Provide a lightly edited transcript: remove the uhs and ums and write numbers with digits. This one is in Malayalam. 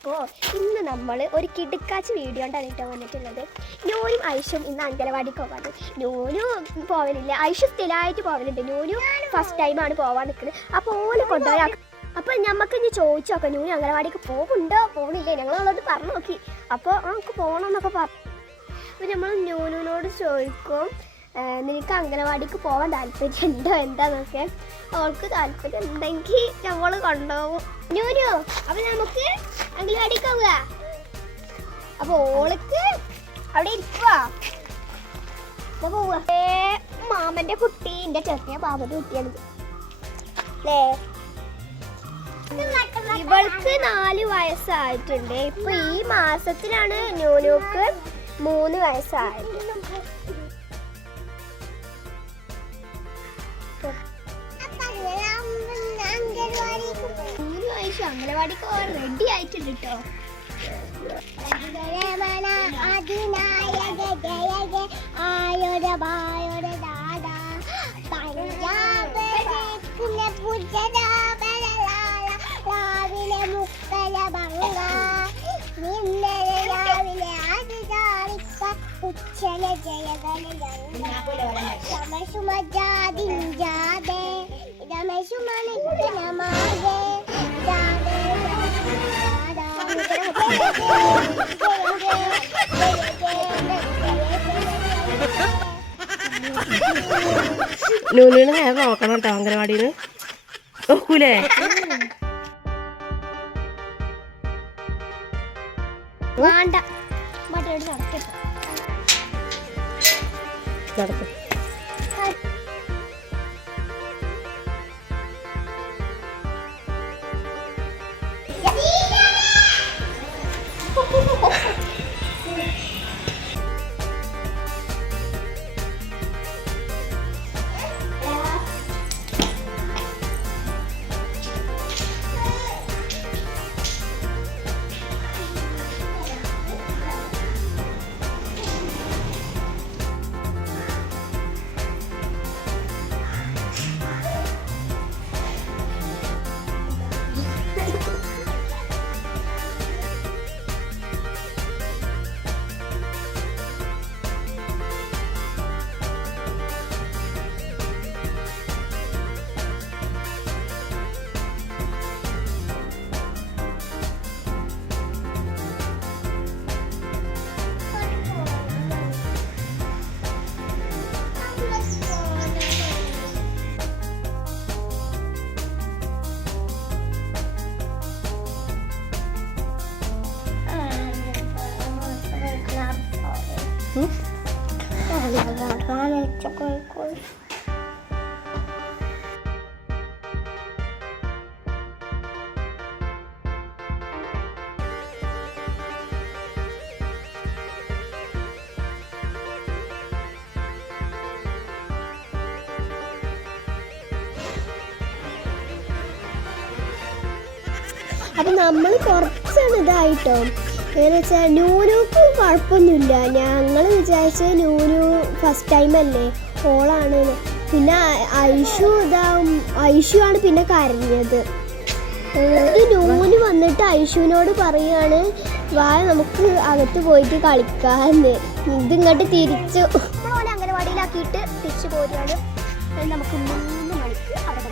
അപ്പോൾ ഇന്ന് നമ്മൾ ഒരു കിടുക്കാച്ച് വീഡിയോ കൊണ്ടാണ് കേട്ടോ വന്നിട്ടുള്ളത്. നൂനും ഐഷും ഇന്ന് അങ്കലവാടിക്ക് പോകാറ്. നൂനു പോവലില്ല, ഐഷു സ്ഥിരമായിട്ട് പോവലുണ്ട്. നൂനു ഫസ്റ്റ് ടൈമാണ് പോവാൻ നിൽക്കുന്നത്. അപ്പോൾ ഓല് കൊണ്ടുപോയി. അപ്പോൾ നമുക്ക് ഇനി ചോദിച്ചു നോക്കാം, നൂന് അങ്കലവാടിക്ക് പോകുന്നുണ്ടോ പോകണില്ലേ. ഞങ്ങളത് പറഞ്ഞു നോക്കി. അപ്പോൾ നമുക്ക് പോകണമെന്നൊക്കെ പറഞ്ഞു. അപ്പോൾ നമ്മൾ നൂനോട് ചോദിക്കും, നിനക്ക് അങ്കനവാടിക്ക് പോകാൻ താല്പര്യമുണ്ടോ എന്താന്നൊക്കെ. അവൾക്ക് താല്പര്യം ഉണ്ടെങ്കിൽ നമ്മൾ കൊണ്ടുപോകും. നൂനു അപ്പം നമുക്ക് അങ്കനവാടിക്ക് പോവുക. അപ്പോൾ ഓൾക്ക് അവിടെ ഇരിക്കുക. പോവുക. മാമൻ്റെ കുട്ടി, എൻ്റെ ചെറിയ പാപ്പൻ്റെ കുട്ടിയാണ് അല്ലേ. ഇവൾക്ക് 4 വയസ്സായിട്ടുണ്ട്. ഇപ്പൊ ഈ മാസത്തിലാണ് നൂനുക്ക് 3 വയസ്സായത്. അംഗനവാടിക്ക് റെഡി ആയിട്ടുണ്ട് കേട്ടോ. രാവിലെ മുക്കല ഭംഗ നിന്നലെ രാവിലെ അതിരാളിക്ക ഉച്ചല ജയഗല രമസുമജാതിഞ്ചാതെ രമസുമണിക്കനമാകെ നൂലിന് നേരെ നോക്കണം കേട്ടോ അംഗനവാടിന്ന്. നോക്കൂലേ? വേണ്ട നടക്കും. അപ്പം നമ്മൾ കുറച്ചാണ് ഇതായിട്ടോ. എന്ന് വെച്ചാൽ നൂനുക്ക് കുഴപ്പമൊന്നുമില്ല. ഞങ്ങൾ വിചാരിച്ച നൂനു ഫസ്റ്റ് ടൈം അല്ലേ ഓളാണ്. പിന്നെ ഐഷു ആണ് പിന്നെ കരഞ്ഞത്. നൂന് വന്നിട്ട് ഐഷുവിനോട് പറയുകയാണ്, വാ നമുക്ക് അകത്ത് പോയിട്ട് കളിക്കാന്ന്. ഇതിങ്ങോട്ട് തിരിച്ചു നമ്മളോടെ അംഗനവാടിയിലാക്കിയിട്ട് തിരിച്ചു പോരുകയാണ്. നമുക്ക് 3 മണിക്ക് അവിടെ